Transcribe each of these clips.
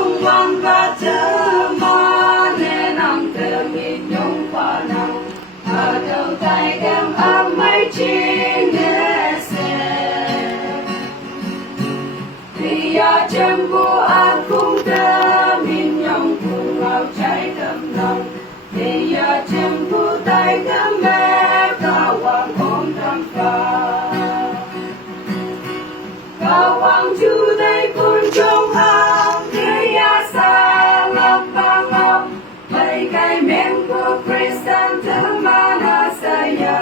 trong vang và chớ mà nên nằm từ nghịch nhung qua nào ở đầu tay đem ấm mấy chiếc nề xe vì ở chân của anh cũng đỡ mình nhung cùng vào trái đầm lòng vì ở chân của tay đem mẹ cả hoàng ôm đầm phá cả hoàng chú đây cũng trong hàng thế ya xa lấp vang lấp mấy cái miệng của Christian thứ mà nó saya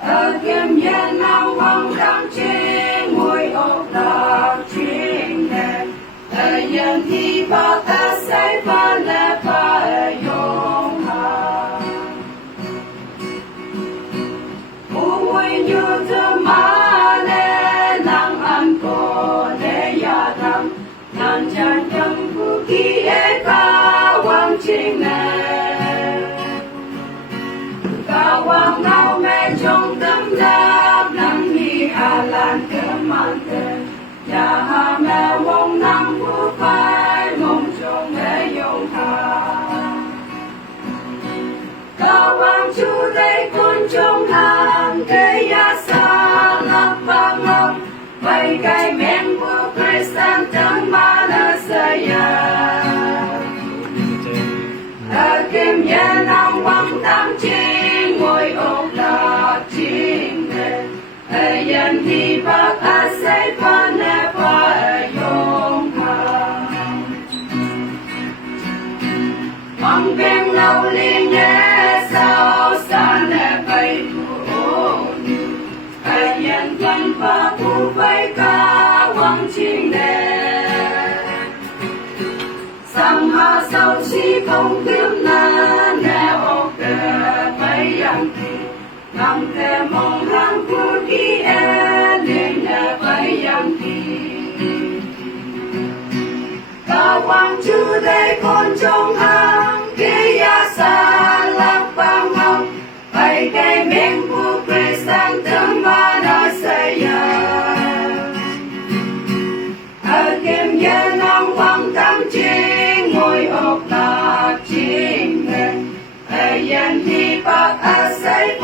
ở kiếm nhân nào vang đam trên môi ốc đỏ chuyên đề ở dân thì bao ta sẽ phá lệ phá ở yong hà mùi như thứ mà nè nắng ăn cô nè ya đam nắng chân chân của kia ca quang trình nè ca quang nào mẹ trong tâm đáp nắng đi hà lan cơ man cơ nhà hà mẹ mong nắng của phai mong trong mẹ yong hà ca quang chú đây con trong hàng thế ya xa lấp vang lấp vậy cái miệng của Christian chẳng mà nó saya ở kim nhà nông băng tam chiên ngồi ôm đỏ chiên đề ở dân thì bác á sẽ phá nè phá ở yong hà mong bên lâu liên nghe sao xa nè bay thủ ở dân văn phá thủ bay ca quang chiên đề sang hà sau chi không kiếm na nè ô kê bay yang kỳ nằm kề mong hàng của kỳ e nên nè bay yang kỳ ca quang chú đây con trong hàng kia ya xa lấp vang lấp bay cây miệng của Christian tương ba đã saya ở kim dân nông vang tam chiên ngồi ốc lạc chiên ở dân thì bác á say